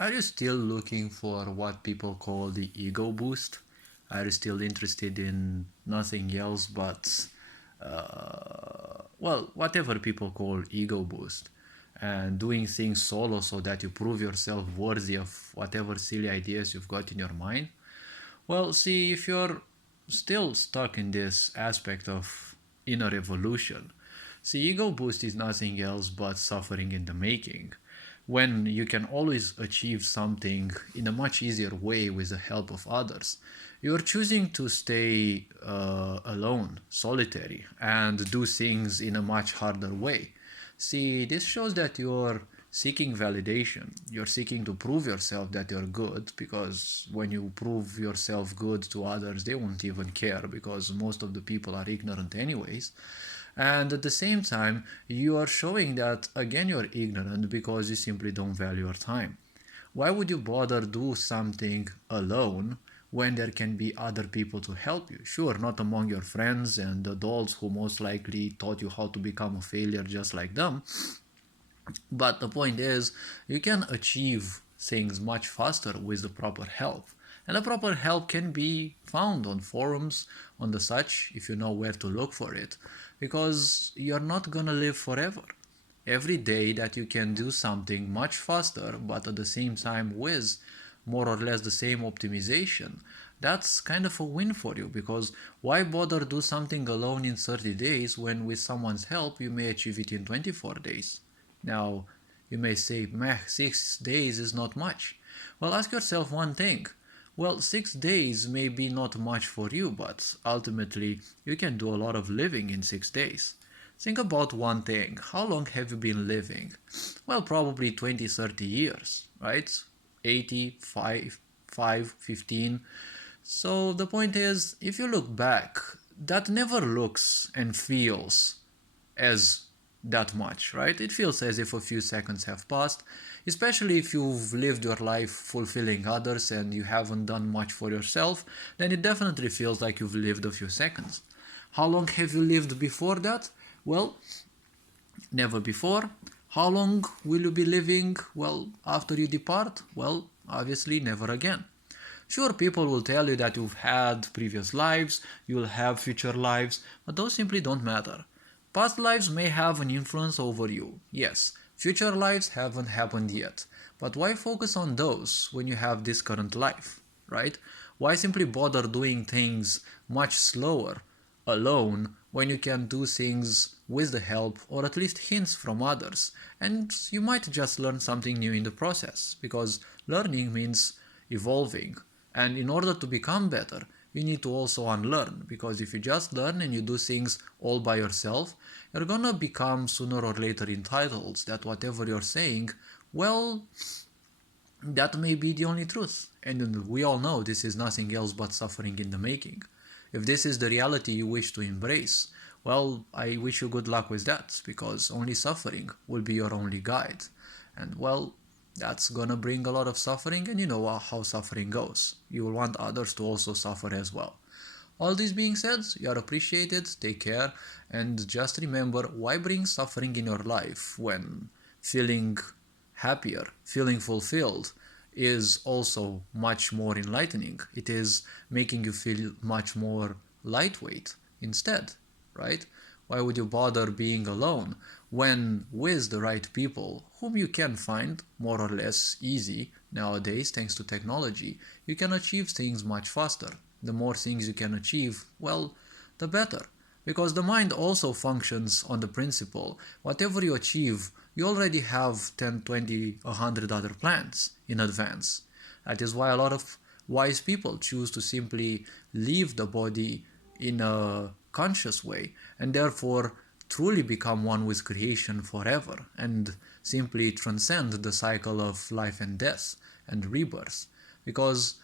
Are you still looking for what people call the ego boost? Are you still interested in nothing else but, whatever people call ego boost? And doing things solo so that you prove yourself worthy of whatever silly ideas you've got in your mind? Well, see, if you're still stuck in this aspect of inner evolution, see, ego boost is nothing else but suffering in the making. When you can always achieve something in a much easier way with the help of others, you're choosing to stay alone, solitary, and do things in a much harder way. See, this shows that you're seeking validation. You're seeking to prove yourself that you're good, because when you prove yourself good to others, they won't even care because most of the people are ignorant, anyways. And at the same time, you are showing that again you're ignorant because you simply don't value your time. Why would you bother do something alone when there can be other people to help you? Sure, not among your friends and adults who most likely taught you how to become a failure just like them, but the point is, you can achieve things much faster with the proper help. And the proper help can be found on forums, on the such, if you know where to look for it. Because you're not gonna live forever. Every day that you can do something much faster, but at the same time with more or less the same optimization, that's kind of a win for you, because why bother do something alone in 30 days when with someone's help you may achieve it in 24 days? Now, you may say, meh, 6 days is not much. Well, ask yourself one thing. Well, 6 days may be not much for you, but ultimately, you can do a lot of living in 6 days. Think about one thing. How long have you been living? Well, probably 20, 30 years, right? 85, 5, 15. So the point is, if you look back, that never looks and feels as that much, right? It feels as if a few seconds have passed, especially if you've lived your life fulfilling others and you haven't done much for yourself, then it definitely feels like you've lived a few seconds. How long have you lived before that? Well, never before. How long will you be living, well, after you depart? Well, obviously never again. Sure, people will tell you that you've had previous lives, you'll have future lives, but those simply don't matter. Past lives may have an influence over you, yes. Future lives haven't happened yet. But why focus on those when you have this current life, right? Why simply bother doing things much slower, alone, when you can do things with the help or at least hints from others? And you might just learn something new in the process, because learning means evolving. And in order to become better, you need to also unlearn, because if you just learn and you do things all by yourself, you're gonna become sooner or later entitled that whatever you're saying, well, that may be the only truth. And we all know this is nothing else but suffering in the making. If this is the reality you wish to embrace, well, I wish you good luck with that, because only suffering will be your only guide. And well, that's gonna bring a lot of suffering, and you know how suffering goes. You will want others to also suffer as well. All this being said, you are appreciated, take care, and just remember, why bring suffering in your life when feeling happier, feeling fulfilled is also much more enlightening. It is making you feel much more lightweight instead, right? Why would you bother being alone when with the right people, whom you can find more or less easy nowadays thanks to technology, you can achieve things much faster. The more things you can achieve, well, the better. Because the mind also functions on the principle, whatever you achieve, you already have 10, 20, 100 other plans in advance. That is why a lot of wise people choose to simply leave the body in a conscious way, and therefore truly become one with creation forever and simply transcend the cycle of life and death and rebirth. Because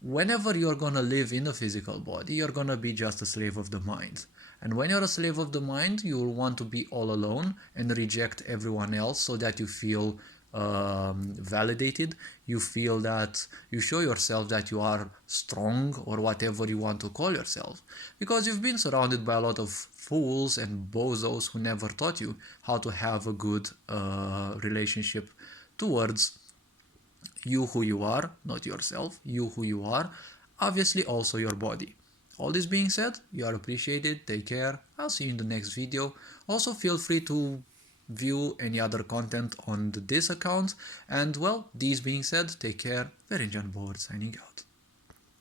whenever you're gonna live in a physical body, you're gonna be just a slave of the mind. And when you're a slave of the mind, you will want to be all alone and reject everyone else so that you feel validated. You feel that you show yourself that you are strong or whatever you want to call yourself. Because you've been surrounded by a lot of fools and bozos who never taught you how to have a good relationship towards You who you are, not yourself, you who you are, obviously also your body. All this being said, you are appreciated, take care, I'll see you in the next video. Also feel free to view any other content on this account, and well, these being said, take care, Very John Board signing out.